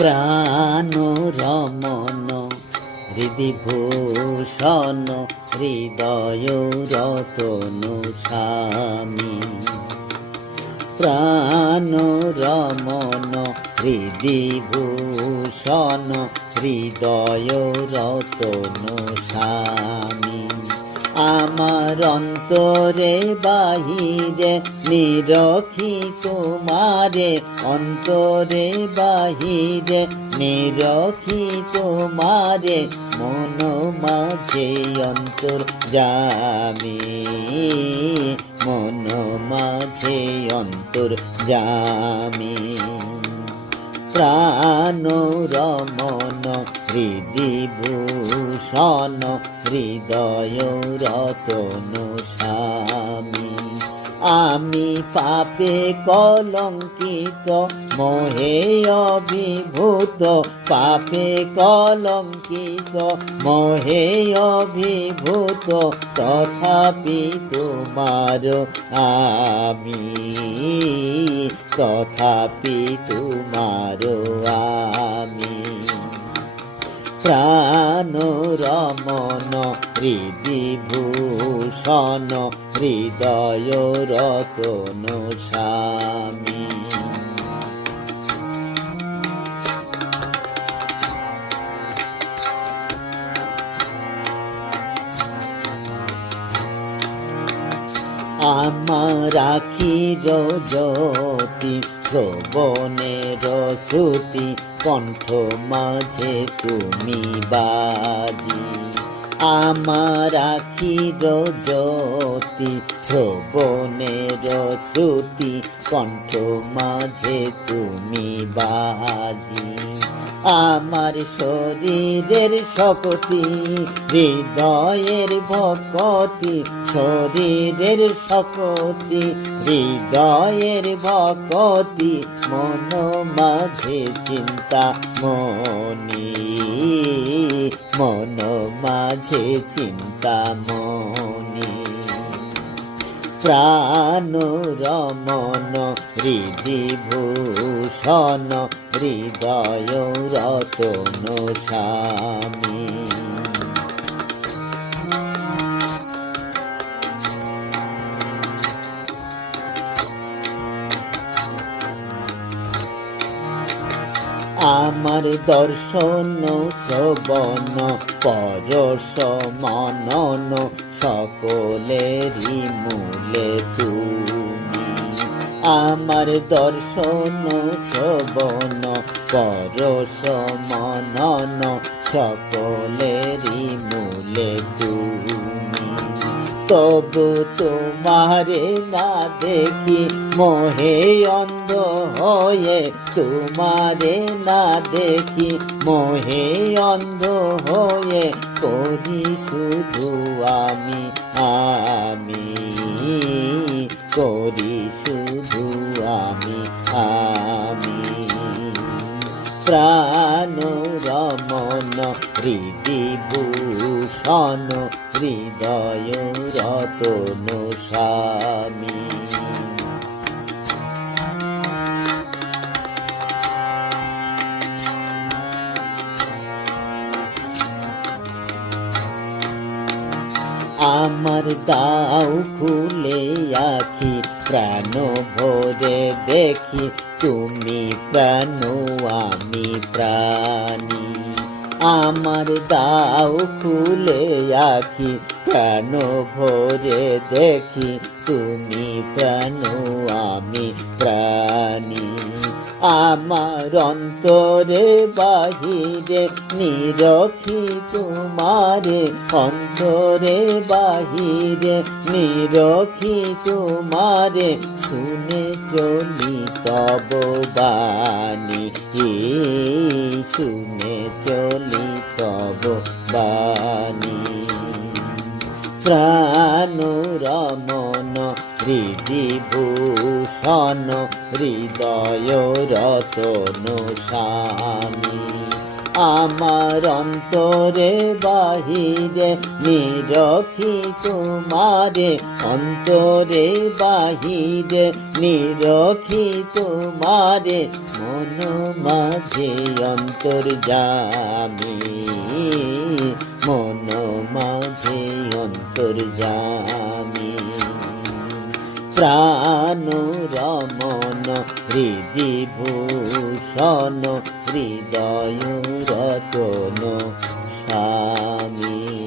প্রাণ রমন হৃদিভূষণ হৃদয় রতন স্বামী। প্রাণ রমন হৃদিভূষণ হৃদয় রতন স্বামী। আমার অন্তরে বাহিরে নিরখি তোমারে, অন্তরে বাহিরে নিরখি তোমারে, মন মাঝে অন্তর জামি, মন মাঝে অন্তর জামি। প্রাণ রমন হৃদিভূষণ হৃদয় রতন স্বামী। আমি পাপে কলঙ্কিত, মোহে অভিভূত। পাপে কলঙ্কিত, মোহে অভিভূত, তথাপি তোমার আমি। তথাপি তোমার আমি। প্রাণ রমন হৃদিভূষণ হৃদয় রতন স্বামী। আমার আখির জ্যোতি শ্রবণের শ্রুতি কণ্ঠ মাঝে তুমি বাজি। আমার আখির জ্যোতি, শ্রবণের শ্রুতি, কণ্ঠ মাঝে তুমি বাজি। আমার শরীরের শক্তি, হৃদয়ের ভকতি, শরীরের শক্তি, হৃদয়ের ভকতি, মন মাঝে চিন্তা মনি, মন মাঝে চিন্তা মনে। প্রাণ রমন হৃদিভূষণ হৃদয় রতন স্বামী। আমার দর্শন, শ্রবণ পরশ মনন সকলেরই মূলে তুমি। আমার দর্শন, শ্রবণ পরশ মনন সকলেরই মূলে তুমি। তবু তোমারে না দেখি, মোহে অন্ধ হয়ে তোমারে না দেখি, মোহে অন্ধ হয়ে করি শুধু আমি আমি, করি শুধু আমি আমি। প্রাণ রমন হৃদিভূষণ হৃদয় রতন স্বামী আমার দাও খুলে আখি, প্রাণ ভোরে দেখি, তুমি প্রাণ, আমি প্রাণী। আমার দাও খুলে আখি, প্রাণ ভোরে দেখি, তুমি প্রাণ, আমি আমার অন্তরে বাহিরে নিরখি তোমারে, অন্তরে বাহিরে নিরখি তোমারে, শুনে চলি তব বাণী। শুনে চলি তব বাণী। প্রাণ, রমন হৃদিভূষণ হৃদয়, রতন, স্বামী। আমার অন্তরে বাহিরে নিরখি তোমারে, অন্তরে বাহিরে নিরখি তোমারে, মন মাঝে অন্তর জামি জামি প্রাণ রমন হৃদি ভূষণ হৃদয় রতন স্বামী।